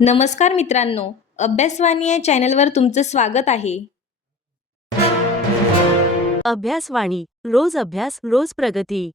नमस्कार मित्रांनो, अभ्यासवाणी या चॅनलवर तुमचं स्वागत आहे. अभ्यासवाणी रोज अभ्यास रोज प्रगती.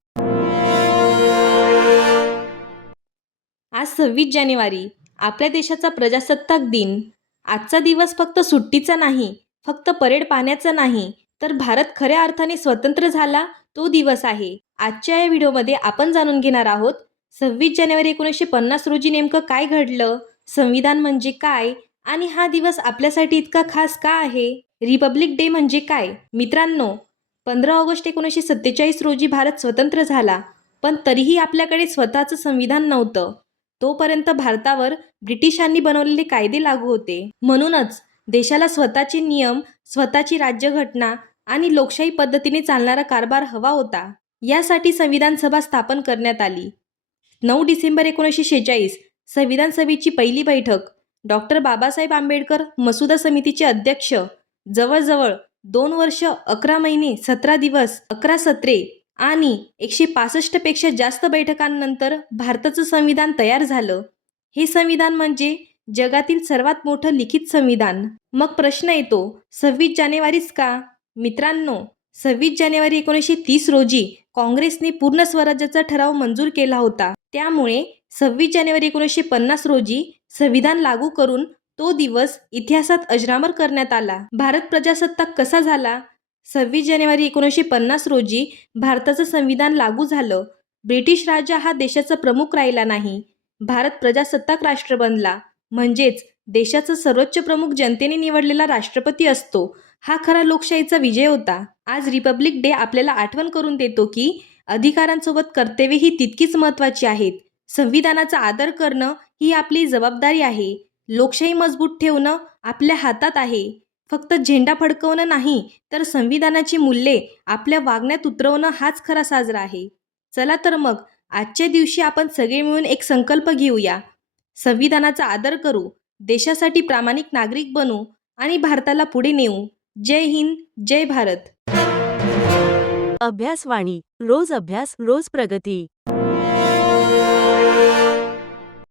आज 26 जानेवारी आपल्या देशाचा प्रजासत्ताक दिन. आजचा दिवस फक्त सुट्टीचा नाही, फक्त परेड पाहण्याचा नाही, तर भारत खऱ्या अर्थाने स्वतंत्र झाला तो दिवस आहे. आजच्या या व्हिडिओमध्ये आपण जाणून घेणार आहोत 26 जानेवारी 1950 रोजी नेमकं काय घडलं, संविधान म्हणजे काय आणि हा दिवस आपल्यासाठी इतका खास का आहे. रिपब्लिक डे म्हणजे काय. मित्रांनो, 15 ऑगस्ट 1947 रोजी भारत स्वतंत्र झाला, पण तरीही आपल्याकडे स्वतःचं संविधान नव्हतं. तोपर्यंत भारतावर ब्रिटिशांनी बनवलेले कायदे लागू होते. म्हणूनच देशाला स्वतःचे नियम, स्वतःची राज्यघटना आणि लोकशाही पद्धतीने चालणारा कारभार हवा होता. यासाठी संविधान सभा स्थापन करण्यात आली. 9 डिसेंबर 1946 संविधान सभेची पहिली बैठक. डॉक्टर बाबासाहेब आंबेडकर मसुदा समितीचे अध्यक्ष. जवळजवळ 2 वर्ष 11 महिने 17 दिवस 11 सत्रे आणि 165 पेक्षा जास्त बैठकांनंतर भारताचं संविधान तयार झालं. हे संविधान म्हणजे जगातील सर्वात मोठं लिखित संविधान. मग प्रश्न येतो, 26 जानेवारीच का. मित्रांनो, 26 जानेवारी 1930 रोजी काँग्रेसने पूर्ण स्वराज्याचा ठराव मंजूर केला होता. त्यामुळे 26 जानेवारी 1950 रोजी संविधान लागू करून तो दिवस इतिहासात अजरामर करण्यात आला. भारत प्रजासत्ताक कसा झाला. 26 जानेवारी 1950 रोजी भारताचं संविधान लागू झालं. ब्रिटिश राजा हा देशाचा प्रमुख राहिला नाही. भारत प्रजासत्ताक राष्ट्र बनला. म्हणजेच देशाचा सर्वोच्च प्रमुख जनतेने निवडलेला राष्ट्रपती असतो. हा खरा लोकशाहीचा विजय होता. आज रिपब्लिक डे आपल्याला आठवण करून देतो की अधिकारांसोबत कर्तव्येही तितकीच महत्त्वाची आहेत. संविधानाचा आदर करणं ही आपली जबाबदारी आहे. लोकशाही मजबूत ठेवणं आपल्या हातात आहे. फक्त झेंडा फडकवणं नाही, तर संविधानाची मूल्ये आपल्या वागण्यात उतरवणं हाच खरा साजरा आहे. चला तर मग आजच्या दिवशी आपण सगळे मिळून एक संकल्प घेऊया. संविधानाचा आदर करू, देशासाठी प्रामाणिक नागरिक बनू आणि भारताला पुढे नेऊ. जय हिंद, जय भारत. अभ्यासवाणी रोज अभ्यास रोज प्रगती.